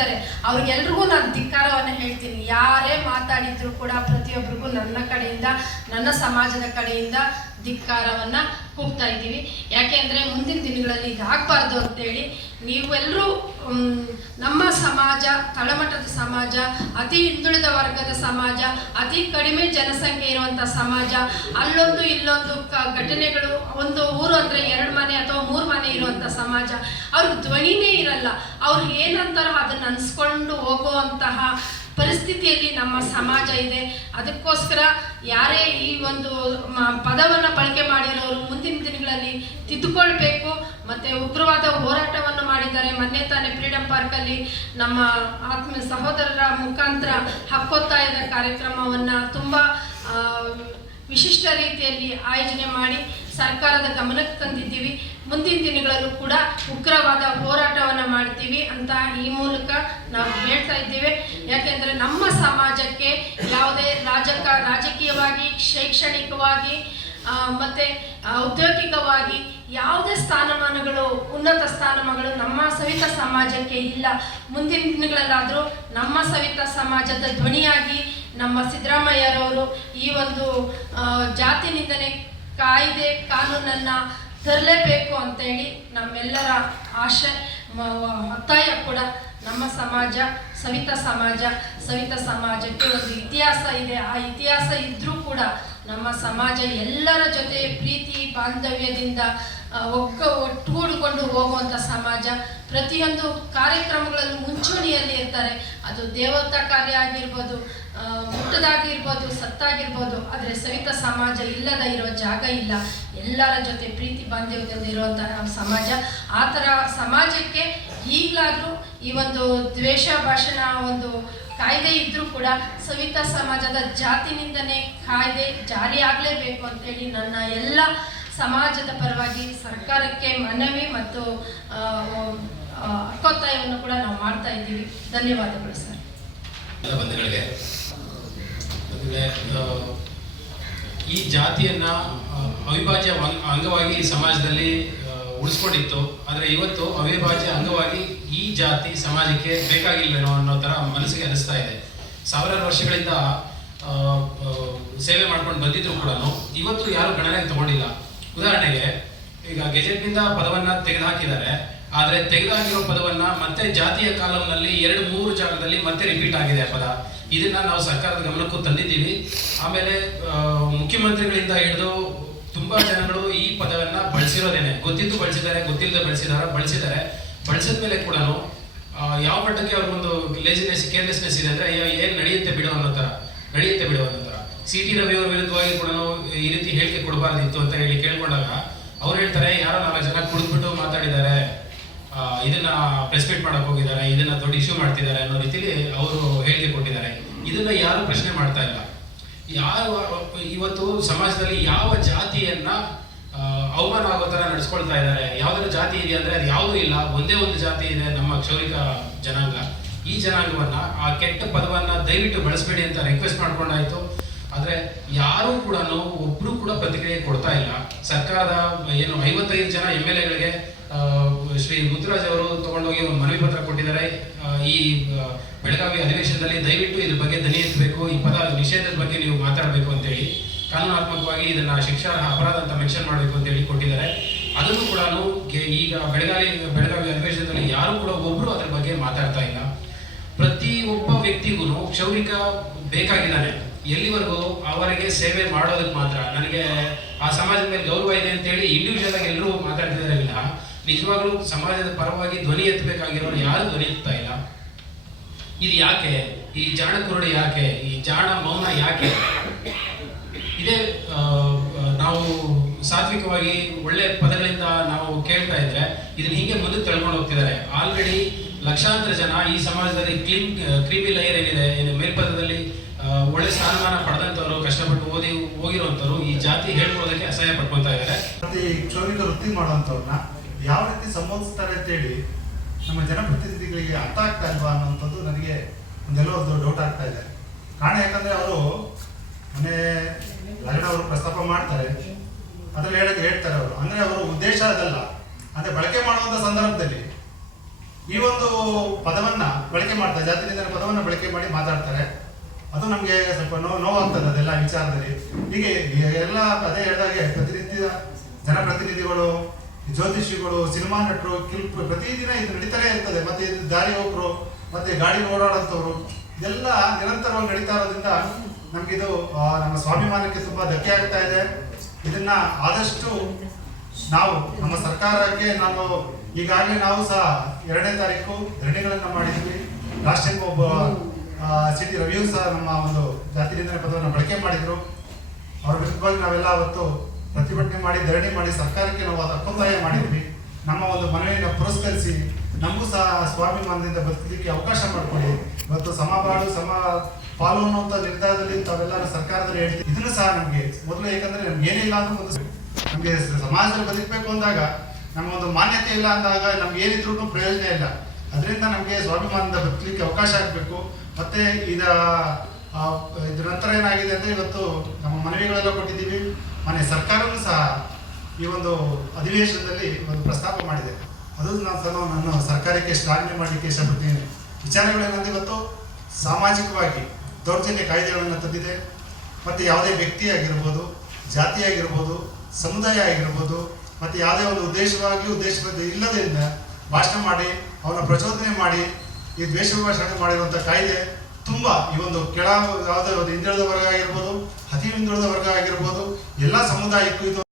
ಅವ್ರಿಗೆಲ್ರಿಗೂ ನಾನು ಧಿಕ್ಕಾರವನ್ನು ಹೇಳ್ತೀನಿ. ಯಾರೇ ಮಾತಾಡಿದ್ರು ಕೂಡ ಪ್ರತಿಯೊಬ್ಬರಿಗೂ ನನ್ನ ಕಡೆಯಿಂದ, ನನ್ನ ಸಮಾಜದ ಕಡೆಯಿಂದ ಧಿಕ್ಕಾರವನ್ನು ಕೂಗ್ತಾ ಇದ್ದೀವಿ. ಯಾಕೆಂದರೆ ಮುಂದಿನ ದಿನಗಳಲ್ಲಿ ಇದಾಗಬಾರ್ದು ಅಂತೇಳಿ ನೀವೆಲ್ಲರೂ ನಮ್ಮ ಸಮಾಜ ತಳಮಟ್ಟದ ಸಮಾಜ, ಅತಿ ಹಿಂದುಳಿದ ವರ್ಗದ ಸಮಾಜ, ಅತಿ ಕಡಿಮೆ ಜನಸಂಖ್ಯೆ ಇರುವಂಥ ಸಮಾಜ, ಅಲ್ಲೊಂದು ಇಲ್ಲೊಂದು ಘಟನೆಗಳು, ಒಂದು ಊರು ಅಂದರೆ 2 ಮನೆ ಅಥವಾ 3 ಮನೆ ಇರುವಂಥ ಸಮಾಜ, ಅವ್ರಿಗೆ ಧ್ವನಿನೇ ಇರಲ್ಲ. ಅವ್ರು ಏನಂತಾರೋ ಅದನ್ನು ಅನ್ಸ್ಕೊಂಡು ಹೋಗುವಂತಹ ಪರಿಸ್ಥಿತಿಯಲ್ಲಿ ನಮ್ಮ ಸಮಾಜ ಇದೆ. ಅದಕ್ಕೋಸ್ಕರ ಯಾರೇ ಈ ಒಂದು ಪದವನ್ನು ಬಳಕೆ ಮಾಡಿರೋರು ಮುಂದಿನ ದಿನಗಳಲ್ಲಿ ತಿದ್ದುಕೊಳ್ಬೇಕು. ಮತ್ತು ಉಗ್ರವಾದ ಹೋರಾಟವನ್ನು ಮಾಡಿದ್ದಾರೆ. ಮೊನ್ನೆ ತಾನೇ ಫ್ರೀಡಮ್ ಪಾರ್ಕಲ್ಲಿ ನಮ್ಮ ಆತ್ಮ ಸಹೋದರರ ಮುಖಾಂತರ ಹಕ್ಕೊತ್ತಾಯದ ಕಾರ್ಯಕ್ರಮವನ್ನು ತುಂಬ ವಿಶಿಷ್ಟ ರೀತಿಯಲ್ಲಿ ಆಯೋಜನೆ ಮಾಡಿ ಸರ್ಕಾರದ ಗಮನಕ್ಕೆ ತಂದಿದ್ದೀವಿ. ಮುಂದಿನ ದಿನಗಳಲ್ಲೂ ಕೂಡ ಉಗ್ರವಾದ ಹೋರಾಟವನ್ನು ಮಾಡ್ತೀವಿ ಅಂತ ಈ ಮೂಲಕ ನಾವು ಹೇಳ್ತಾ ಇದ್ದೇವೆ. ಯಾಕೆಂದರೆ ನಮ್ಮ ಸಮಾಜಕ್ಕೆ ಯಾವುದೇ ರಾಜಕೀಯವಾಗಿ, ಶೈಕ್ಷಣಿಕವಾಗಿ ಮತ್ತು ಔದ್ಯೋಗಿಕವಾಗಿ ಯಾವುದೇ ಸ್ಥಾನಮಾನಗಳು, ಉನ್ನತ ಸ್ಥಾನಮಾನಗಳು ನಮ್ಮ ಸವಿತ ಸಮಾಜಕ್ಕೆ ಇಲ್ಲ. ಮುಂದಿನ ದಿನಗಳಲ್ಲಾದರೂ ನಮ್ಮ ಸವಿತ ಸಮಾಜದ ಧ್ವನಿಯಾಗಿ ನಮ್ಮ ಸಿದ್ದರಾಮಯ್ಯರವರು ಈ ಒಂದು ಜಾತಿ ನಿಂದನೆ ಕಾಯ್ದೆ ಕಾನೂನನ್ನು ತರಲೇಬೇಕು ಅಂತೇಳಿ ನಮ್ಮೆಲ್ಲರ ಆಶೆ, ಒತ್ತಾಯ ಕೂಡ. ನಮ್ಮ ಸಮಾಜ ಸವಿತ ಸಮಾಜಕ್ಕೆ ಒಂದು ಇತಿಹಾಸ ಇದೆ. ಆ ಇತಿಹಾಸ ಇದ್ದರೂ ಕೂಡ ನಮ್ಮ ಸಮಾಜ ಎಲ್ಲರ ಜೊತೆ ಪ್ರೀತಿ ಬಾಂಧವ್ಯದಿಂದ ಒಟ್ಟುಗೂಡಿಕೊಂಡು ಹೋಗುವಂಥ ಸಮಾಜ. ಪ್ರತಿಯೊಂದು ಕಾರ್ಯಕ್ರಮಗಳಲ್ಲಿ ಮುಂಚೂಣಿಯಲ್ಲಿ ಇರ್ತಾರೆ. ಅದು ದೇವತಾ ಕಾರ್ಯ ಆಗಿರ್ಬೋದು, ಹುಟ್ಟದಾಗಿರ್ಬೋದು, ಸತ್ತಾಗಿರ್ಬೋದು. ಆದರೆ ಸವಿತ ಸಮಾಜ ಇಲ್ಲದ ಇರೋ ಜಾಗ ಇಲ್ಲ. ಎಲ್ಲರ ಜೊತೆ ಪ್ರೀತಿ ಬಾಂಧವ್ಯದಿಂದ ಇರುವಂತಹ ಸಮಾಜ. ಆ ಥರ ಸಮಾಜಕ್ಕೆ ಈಗಲಾದರೂ ಈ ಒಂದು ದ್ವೇಷ ಭಾಷಣ ಒಂದು ಕಾಯ್ದೆ ಇದ್ದರೂ ಕೂಡ ಸವಿತ ಸಮಾಜದ ಜಾತಿನಿಂದನೇ ಕಾಯ್ದೆ ಜಾರಿಯಾಗಲೇಬೇಕು ಅಂತೇಳಿ ನನ್ನ ಎಲ್ಲ ಸಮಾಜದ ಪರವಾಗಿ ಸರ್ಕಾರಕ್ಕೆ ಮನವಿ ಮತ್ತು ಹಕ್ಕೊತ್ತಾಯವನ್ನು ಕೂಡ ನಾವು ಮಾಡ್ತಾ ಇದ್ದೀವಿ. ಧನ್ಯವಾದಗಳು ಸರ್. ಬಂಧುಗಳಿಗೆ, ಈ ಜಾತಿಯನ್ನ ಅವಿಭಾಜ್ಯ ಅಂಗವಾಗಿ ಸಮಾಜದಲ್ಲಿ ಉಳಿಸ್ಕೊಂಡಿತ್ತು. ಆದರೆ ಇವತ್ತು ಅವಿಭಾಜ್ಯ ಅಂಗವಾಗಿ ಈ ಜಾತಿ ಸಮಾಜಕ್ಕೆ ಬೇಕಾಗಿಲ್ವೇನೋ ಅನ್ನೋ ಥರ ಮನಸ್ಸಿಗೆ ಅನಿಸ್ತಾ ಇದೆ. ಸಾವಿರಾರು ವರ್ಷಗಳಿಂದ ಸೇವೆ ಮಾಡ್ಕೊಂಡು ಬಂದಿದ್ರು ಕೂಡ ಇವತ್ತು ಯಾರು ಗಣನೆಗೆ ತಗೊಂಡಿಲ್ಲ. ಉದಾಹರಣೆಗೆ ಈಗ ಗೆಜೆಟ್ನಿಂದ ಪದವನ್ನು ತೆಗೆದುಹಾಕಿದ್ದಾರೆ. ಆದರೆ ತೆಗೆದುಹಾಕಿರೋ ಪದವನ್ನ ಮತ್ತೆ ಜಾತಿಯ ಕಾಲಂನಲ್ಲಿ 2-3 ಜಾಗದಲ್ಲಿ ಮತ್ತೆ ರಿಪೀಟ್ ಆಗಿದೆ ಆ ಪದ. ಇದನ್ನ ನಾವು ಸರ್ಕಾರದ ಗಮನಕ್ಕೂ ತಂದಿದ್ದೀವಿ. ಆಮೇಲೆ ಮುಖ್ಯಮಂತ್ರಿಗಳಿಂದ ಹಿಡಿದು ತುಂಬಾ ಜನಗಳು ಈ ಪದವನ್ನ ಬಳಸಿರೋದೇನೆ, ಗೊತ್ತಿದ್ದು ಬಳಸಿದ್ದಾರೆ, ಗೊತ್ತಿಲ್ಲದೆ ಬಳಸಿದ್ದಾರೆ. ಬಳಸಿದ ಮೇಲೆ ಕೂಡ ಯಾವ ಮಟ್ಟಕ್ಕೆ ಅವ್ರಿಗೊಂದು ಲೇಜಿನೆಸ್, ಕೇರ್ಲೆಸ್ನೆಸ್ ಇದೆ ಅಂದ್ರೆ ಏನ್ ನಡೆಯುತ್ತೆ ಬಿಡೋ ಅನ್ನೋ ತರ. ಸಿ.ಟಿ. ರವಿ ಅವರ ವಿರುದ್ಧವಾಗಿ ಕೂಡ ಈ ರೀತಿ ಹೇಳಿಕೆ ಕೊಡಬಾರ್ದಿತ್ತು ಅಂತ ಹೇಳಿ ಕೇಳ್ಕೊಂಡಾಗ ಅವ್ರು ಹೇಳ್ತಾರೆ, ಯಾರೋ 4 ಜನ ಕುಡಿದ್ಬಿಟ್ಟು ಮಾತಾಡಿದ್ದಾರೆ, ಇದನ್ನ ಪ್ರೆಸ್ ಮೀಟ್ ಮಾಡಕ್ ಹೋಗಿದ್ದಾರೆ, ಇದನ್ನ ದೊಡ್ಡ ಇಶ್ಯೂ ಮಾಡ್ತಿದ್ದಾರೆ ಅನ್ನೋ ರೀತಿಲಿ ಅವರು ಹೇಳಿಕೆ ಕೊಟ್ಟಿದ್ದಾರೆ. ಇದನ್ನ ಯಾರು ಪ್ರಶ್ನೆ ಮಾಡ್ತಾ ಇಲ್ಲ. ಇವತ್ತು ಸಮಾಜದಲ್ಲಿ ಯಾವ ಜಾತಿಯನ್ನ ಅವಮಾನ ಆಗೋ ತರ ನಡೆಸ್ಕೊಳ್ತಾ ಇದ್ದಾರೆ. ಯಾವ್ದಾದ್ರು ಜಾತಿ ಇದೆ ಅಂದ್ರೆ ಅದು ಯಾವುದೂ ಇಲ್ಲ, ಒಂದೇ ಒಂದು ಜಾತಿ ಇದೆ, ನಮ್ಮ ಕ್ಷೌರಿಕ ಜನಾಂಗ. ಈ ಜನಾಂಗವನ್ನ ಆ ಕೆಟ್ಟ ಪದವನ್ನ ದಯವಿಟ್ಟು ಬಳಸಬೇಡಿ ಅಂತ ರಿಕ್ವೆಸ್ಟ್ ಮಾಡ್ಕೊಂಡಾಯ್ತು. ಆದ್ರೆ ಯಾರು ಕೂಡ ಒಬ್ರು ಕೂಡ ಪ್ರತಿಕ್ರಿಯೆ ಕೊಡ್ತಾ ಇಲ್ಲ. ಸರ್ಕಾರದ 55 ಜನ MLA-ಗಳಿಗೆ ಶ್ರೀ ಮುತ್ತುರಾಜ್ ಅವರು ತಗೊಂಡೋಗಿ ಒಂದು ಮನವಿ ಪತ್ರ ಕೊಟ್ಟಿದ್ದಾರೆ. ಈ ಬೆಳಗಾವಿ ಅಧಿವೇಶನದಲ್ಲಿ ದಯವಿಟ್ಟು ಇದ್ರ ಬಗ್ಗೆ ಧ್ವನಿ ಎತ್ತಬೇಕು, ಈ ಪದ ನಿಷೇಧದ ಬಗ್ಗೆ ನೀವು ಮಾತಾಡಬೇಕು ಅಂತೇಳಿ, ಕಾನೂನಾತ್ಮಕವಾಗಿ ಇದನ್ನ ಶಿಕ್ಷಾರ್ಹ ಅಪರಾಧ ಅಂತ ಮೆನ್ಷನ್ ಮಾಡಬೇಕು ಅಂತೇಳಿ ಕೊಟ್ಟಿದ್ದಾರೆ. ಅದನ್ನು ಕೂಡ ಈಗ ಬೆಳಗಾವಿ ಅಧಿವೇಶನದಲ್ಲಿ ಯಾರು ಕೂಡ ಒಬ್ರು ಅದ್ರ ಬಗ್ಗೆ ಮಾತಾಡ್ತಾ ಇಲ್ಲ. ಪ್ರತಿ ಒಬ್ಬ ವ್ಯಕ್ತಿಗೂ ಕ್ಷೌರಿಕ ಬೇಕಾಗಿದ್ದಾನೆ. ಎಲ್ಲಿವರೆಗೂ ಅವರಿಗೆ ಸೇವೆ ಮಾಡೋದಕ್ಕೆ ಮಾತ್ರ. ನನಗೆ ಆ ಸಮಾಜದ ಮೇಲೆ ಗೌರವ ಇದೆ ಅಂತೇಳಿ ಇಂಡಿವಿಜುವಲ್ ಆಗಿ ಎಲ್ಲರೂ ಮಾತಾಡ್ತಿದ್ದಾರೆ ವಿನ ನಿಜವಾಗ್ಲೂ ಸಮಾಜದ ಪರವಾಗಿ ಧ್ವನಿ ಎತ್ತಬೇಕಾಗಿರೋರು ಯಾರು ಧ್ವನಿ ಎತ್ತಾ ಇಲ್ಲ. ಇದು ಯಾಕೆ? ಈ ಜಾಣ ಕುರುಡು ಯಾಕೆ? ಈ ಜಾಣ ಮೌನ ಯಾಕೆ? ಇದೇ ನಾವು ಸಾತ್ವಿಕವಾಗಿ ಒಳ್ಳೆ ಪದಗಳಿಂದ ನಾವು ಕೇಳ್ತಾ ಇದ್ರೆ ಇದನ್ನ ಹೀಗೆ ಮುಂದಕ್ಕೆ ತಳ್ಕೊಂಡು ಹೋಗ್ತಿದ್ದಾರೆ. ಆಲ್ರೆಡಿ ಲಕ್ಷಾಂತರ ಜನ ಈ ಸಮಾಜದಲ್ಲಿ ಕ್ರೀಮಿ ಲೇಯರ್ ಏನಿದೆ, ಮೇಲ್ಪದದಲ್ಲಿ ಒಳ್ಳೆ ಸ್ಥಾನಮಾನ ಪಡೆದಂತವರು, ಕಷ್ಟಪಟ್ಟು ಓದಿ ಹೋಗಿರುವಂತವ್ರು ಈ ಜಾತಿ ಹೇಳ್ಕೊಳ್ಳೋದಕ್ಕೆ ಅಸಹ್ಯ ಪಡ್ಕೊತಾ ಇದ್ದಾರೆ. ಮತ್ತೆ ಈ ಕ್ಷೌರಿಕ ವೃತ್ತಿ ಮಾಡುವಂಥವ್ರನ್ನ ಯಾವ ರೀತಿ ಸಂಬೋಧಿಸ್ತಾರೆ ಅಂತೇಳಿ ನಮ್ಮ ಜನಪ್ರತಿನಿಧಿಗಳಿಗೆ ಅರ್ಥ ಆಗ್ತಾ ಇಲ್ವಾ ಅನ್ನೋಂಥದ್ದು ನನಗೆ ಒಂದು ಡೌಟ್ ಆಗ್ತಾ ಇದೆ. ಕಾರಣ ಯಾಕಂದ್ರೆ ಅವರು ಮೊನ್ನೆ ಲಗಣ ಅವರು ಪ್ರಸ್ತಾಪ ಮಾಡ್ತಾರೆ, ಅದ್ರಲ್ಲಿ ಹೇಳ್ತಾರೆ ಅವರು, ಅಂದ್ರೆ ಅವರ ಉದ್ದೇಶ ಅದಲ್ಲ. ಅಂದ್ರೆ ಬಳಕೆ ಮಾಡುವಂಥ ಸಂದರ್ಭದಲ್ಲಿ ಈ ಒಂದು ಪದವನ್ನ ಬಳಕೆ ಮಾಡ್ತಾರೆ, ಜಾತಿ ನಿಂದನೆ ಪದವನ್ನ ಬಳಕೆ ಮಾಡಿ ಮಾತಾಡ್ತಾರೆ. ಅದು ನಮಗೆ ಸ್ವಲ್ಪ ನೋವಾಗ್ತದೆ ಅದೆಲ್ಲ ವಿಚಾರದಲ್ಲಿ. ಹೀಗೆ ಎಲ್ಲ ಅದೇ ಹೇಳಿದಾಗೆ ಪ್ರತಿನಿತ್ಯ ಜನಪ್ರತಿನಿಧಿಗಳು, ಜ್ಯೋತಿಷಿಗಳು, ಸಿನಿಮಾ ನಟರು, ಪ್ರತಿದಿನ ಇದು ನಡೀತಾನೆ ಇರ್ತದೆ. ಮತ್ತೆ ಇದು ದಾರಿ ಹೋಗ್ರು, ಮತ್ತೆ ಗಾಡಿ ಓಡಾಡೋಂಥವ್ರು, ಇದೆಲ್ಲ ನಿರಂತರವಾಗಿ ನಡೀತಾ ಇರೋದ್ರಿಂದ ನಮಗಿದು ನಮ್ಮ ಸ್ವಾಭಿಮಾನಕ್ಕೆ ತುಂಬಾ ಧಕ್ಕೆ ಆಗ್ತಾ ಇದೆ. ಇದನ್ನ ಆದಷ್ಟು ನಾವು ನಮ್ಮ ಸರ್ಕಾರಕ್ಕೆ ಈಗಾಗಲೇ ನಾವು ಸಹ 2ನೇ ತಾರೀಕು ಧರಣಿಗಳನ್ನ ಮಾಡಿದ್ವಿ. ಲಾಸ್ಟ್ ಟೈಮ್ ಒಬ್ಬ ಸಿಟಿ ರವಿಯು ಸಹ ನಮ್ಮ ಒಂದು ಜಾತಿ ನಿಂದನೆ ಪದವನ್ನು ಬಳಕೆ ಮಾಡಿದ್ರು. ಅವ್ರ ವಿರುದ್ಧವಾಗಿ ನಾವೆಲ್ಲ ಅವತ್ತು ಪ್ರತಿಭಟನೆ ಮಾಡಿ ಧರಣಿ ಮಾಡಿ ಸರ್ಕಾರಕ್ಕೆ ನಾವು ಒತ್ತಾಯ ಮಾಡಿದ್ವಿ. ನಮ್ಮ ಒಂದು ಮನವಿಯನ್ನು ಪುರಸ್ಕರಿಸಿ ನಮಗೂ ಸಹ ಸ್ವಾಭಿಮಾನದಿಂದ ಬದುಕಲಿಕ್ಕೆ ಅವಕಾಶ ಮಾಡಿಕೊಡಿ. ಇವತ್ತು ಸಮಬಾಳು ಸಮ ಪಾಲು ಅನ್ನುವಂಥ ನಿರ್ಧಾರದಲ್ಲಿ ತಾವೆಲ್ಲರೂ ಸರ್ಕಾರದಲ್ಲಿ ಹೇಳ್ತೀವಿ. ಇದನ್ನು ಸಹ ನಮಗೆ ಮೊದಲು, ಯಾಕಂದ್ರೆ ನಮ್ಗೆ ಏನಿಲ್ಲ ಅಂದ್ರೆ ಒಂದು ನಮಗೆ ಸಮಾಜದಲ್ಲಿ ಬದುಕಬೇಕು ಅಂದಾಗ ನಮ್ಮ ಒಂದು ಮಾನ್ಯತೆ ಇಲ್ಲ ಅಂದಾಗ ನಮ್ಗೆ ಏನಿದ್ರು ಪ್ರಯೋಜನ ಇಲ್ಲ. ಅದರಿಂದ ನಮಗೆ ಸ್ವಾಭಿಮಾನದಿಂದ ಬದುಕಲಿಕ್ಕೆ ಅವಕಾಶ ಆಗಬೇಕು. ಮತ್ತೆ ಇದ್ರ ನಂತರ ಏನಾಗಿದೆ ಅಂದ್ರೆ ಇವತ್ತು ನಮ್ಮ ಮನವಿಗಳೆಲ್ಲ ಕೊಟ್ಟಿದ್ದೀವಿ. ಮನೆ ಸರ್ಕಾರವೂ ಸಹ ಈ ಒಂದು ಅಧಿವೇಶನದಲ್ಲಿ ಒಂದು ಪ್ರಸ್ತಾಪ ಮಾಡಿದೆ. ಅದು ನಾನು ಸರ್ಕಾರಕ್ಕೆ ಶ್ಲಾಘನೆ ಮಾಡಲಿಕ್ಕೆ ಇಷ್ಟಪಡ್ತೀನಿ. ವಿಚಾರಗಳೇನಂದ್ರೆ ಇವತ್ತು ಸಾಮಾಜಿಕವಾಗಿ ದೌರ್ಜನ್ಯ ಕಾಯ್ದೆಗಳನ್ನು ತಂದಿದೆ. ಮತ್ತು ಯಾವುದೇ ವ್ಯಕ್ತಿ ಆಗಿರ್ಬೋದು, ಜಾತಿ ಆಗಿರ್ಬೋದು, ಸಮುದಾಯ ಆಗಿರ್ಬೋದು, ಮತ್ತು ಯಾವುದೇ ಒಂದು ಉದ್ದೇಶಬದ್ಧ ಇಲ್ಲದರಿಂದ ಭಾಷಣ ಮಾಡಿ ಅವನ ಪ್ರಚೋದನೆ ಮಾಡಿ ಈ ದ್ವೇಷ ಭಾಷಣ ಮಾಡಿರುವಂಥ ಕಾಯ್ದೆ ತುಂಬ ಈ ಒಂದು ಯಾವುದೇ ಒಂದು ಹಿಂದುಳಿದ ವರ್ಗ ಆಗಿರ್ಬೋದು, ಅತಿ ಹಿಂದುಳಿದ ವರ್ಗ ಆಗಿರ್ಬೋದು, ಎಲ್ಲ ಸಮುದಾಯಕ್ಕೂ ಇದು